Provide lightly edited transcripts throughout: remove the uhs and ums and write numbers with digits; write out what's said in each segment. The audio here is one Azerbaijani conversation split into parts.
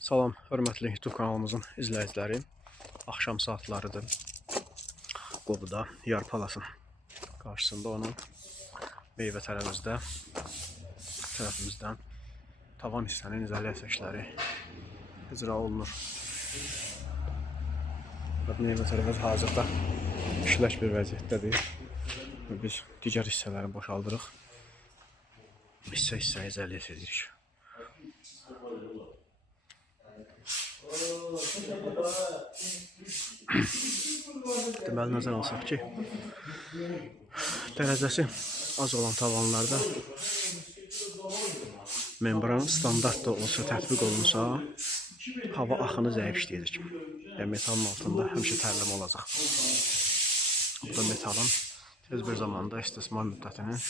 Salam, hörmətli YouTube kanalımızın izləyiciləri. Axşam saatlarıdır. Qobuda Yarpalasın qarşısında onun meyvə tərəfimizdən tavan hissənin izolasiya işləri icra olunur. Meyvə tərəfiz hazırda işləş bir vəziyyətdədir. Biz digər hissələri boşaldırıq. Hissə izolasiya edirik. Deməli, nəzər alsaq ki, dərəcəsi az olan tavanlarda membran standart da olsa tətbiq olunsa, hava axını zəif işləyəcək. Yəni, metalın altında həmişə tərləmə olacaq. Bu da metalın tez bir zamanda istismar müddətinin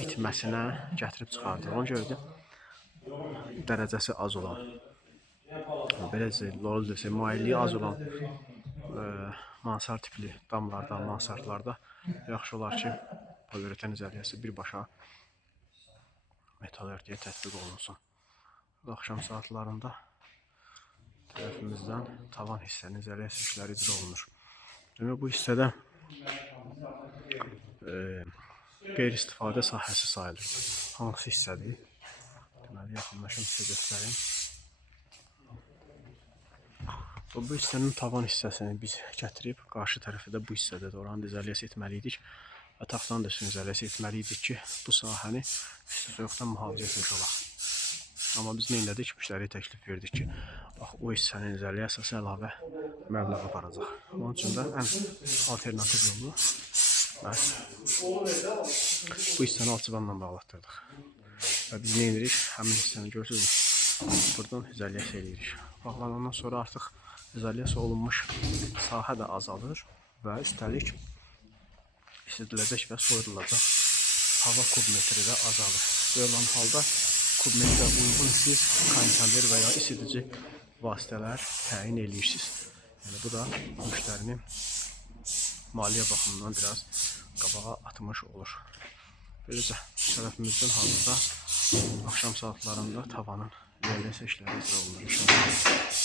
bitməsinə gətirib çıxardır. Ona görə də dərəcəsi az olan, belə desək, mailliyi az olan mansard tipli damlarda, mansardlarda yaxşı olar ki, poliuretan izolyasiyası birbaşa metal örtüyə tətbiq olunsun. Axşam saatlarında tərəfimizdən tavan hissənin izolyasiya işləri icra olunur. Demək, bu hissədə qeyri-istifadə sahəsi sayılır. Hansı hissədir? Deməli, yaxınlaşım sizə göstərim. Bu hissənin tavan hissəsini biz gətirib, qarşı tərəfi də bu hissədə də oranı izolyasiya etməliydik və taxtanı da üstünü izolyasiya etməliydik ki, bu sahəni isti soyuqdan mühafizə etmiş olaq. Amma biz nə elədik? Müştəriyə təklif verdik ki, bax, o hissənin izolyasiyası əlavə məbləğ aparacaq. Onun üçün də ən alternativ yolu məhz bu hissəni alçıvanla bağlatdırdıq. Və biz nə edirik? Həmin hissəni görürsünüz, buradan izolyasiya edirik. Bağlanandan sonra artıq izolyasiya olunmuş sahə də azalır və üstəlik isidiləcək və soyudulacaq hava kubmetri də azalır. Belə olan halda kubmetrə uyğun siz kondisioner və ya isidici vasitələr təyin edirsiniz. Yəni, bu da müştərinin maliyyə baxımından biraz qabağa atmış olur. Beləcə, tərəfimizdən hazırda axşam saatlarında tavanın izolyasiya işləri icra olunur inşallah.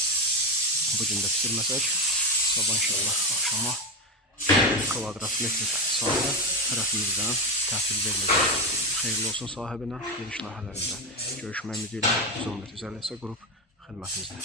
Bugün də bitirməsək, sabah inşallah axşama kvadrat metr sahə tərəfimizdən təhvil veriləcək. Xeyirli olsun sahibinə, geniş layihələrində görüşmək ümidi ilə 111 izolyasiya qrup xidmətimizdə.